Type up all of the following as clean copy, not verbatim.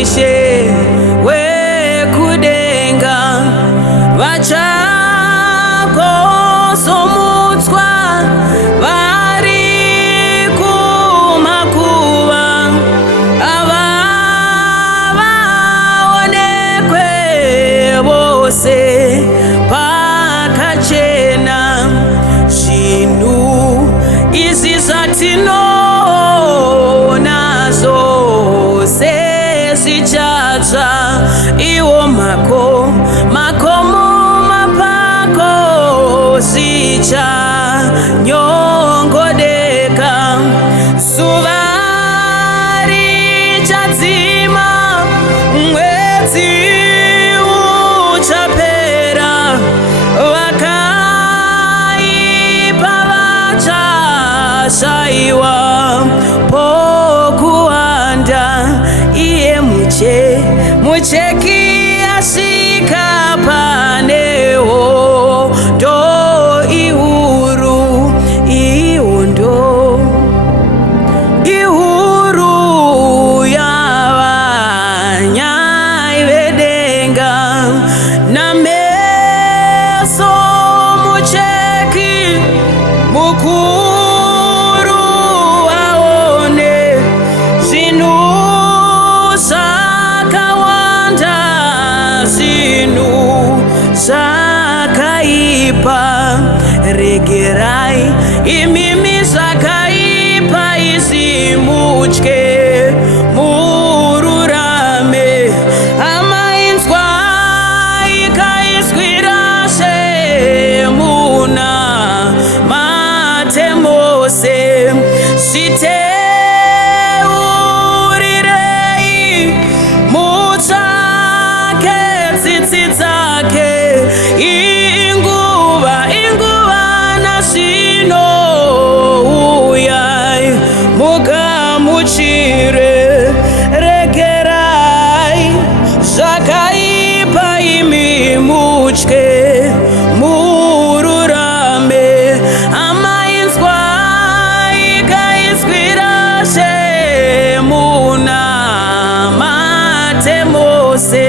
ishe wekudenga vachakosomutswa vari kumakuva ava vaonekwe vose pakachena zvinhu izvi zvatinoona zvose zvichatsva iwo makomo mapako zvichanyongodeka zuva richadzima mwedzi uchapera vakaipa vachashayiwa pokuwanda iye mucheki asvika paneho ndo ihuru yavanyai vedenga nameso mucheki mukuru aone zvinhu zvakawanda zvinhu zvakaipa regerai imimi zvakaipa izvi mutye mururame hama inzwai ikaizwira zvemuna matemose zviteurirei mutsvake tsitsi dzake inguva nazvino uyai mugamuchire regerai zvakaipa imi mutye mururame hama inzwai ikaizwira zvemuna matemose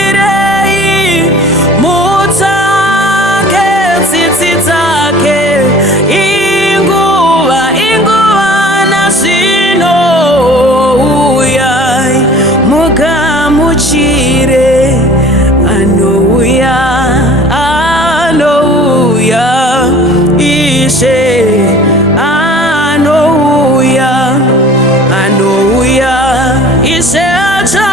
zviteurirei mutsvake tsitsi dzake inguva nazvino uyai mugamuchire anouya ishe anouya ishe acha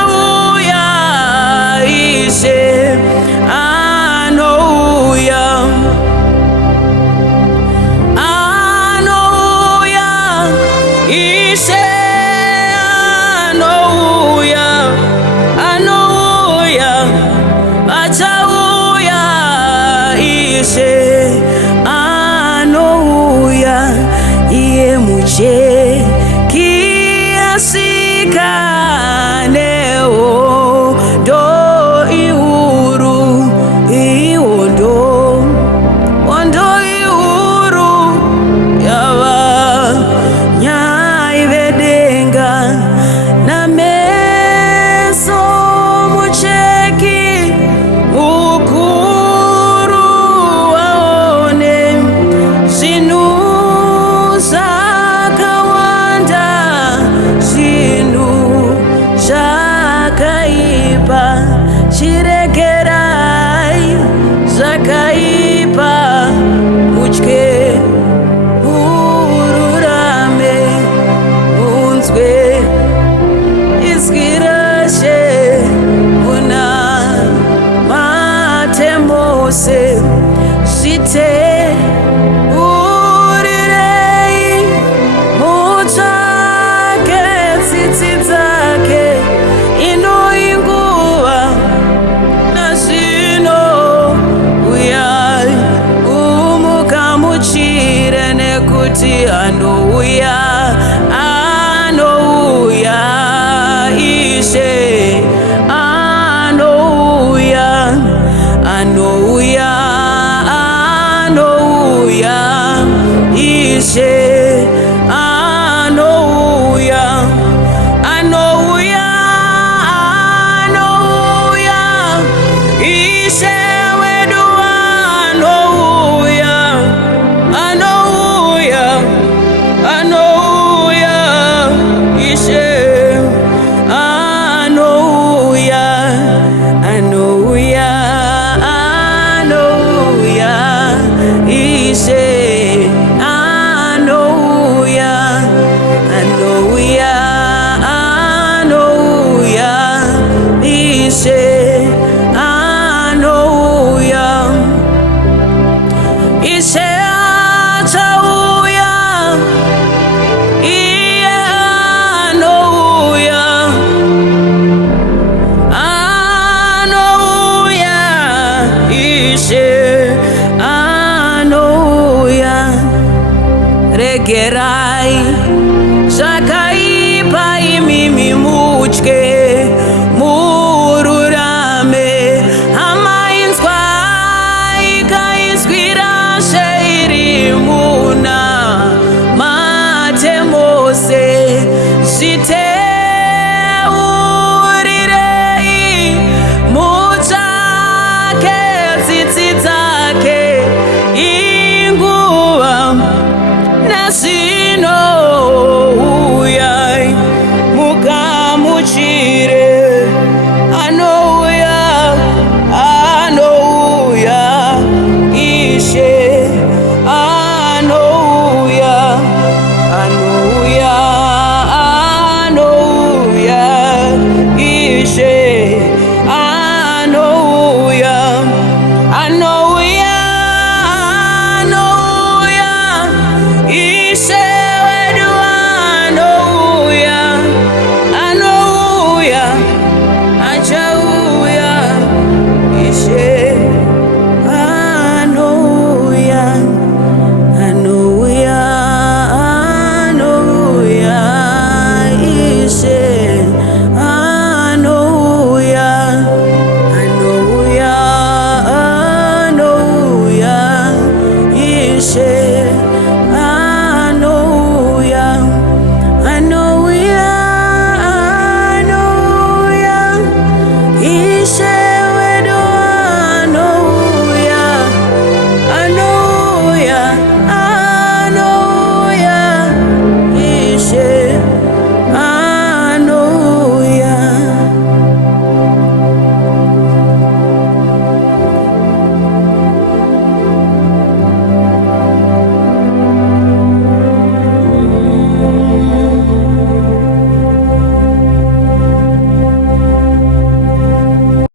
ishite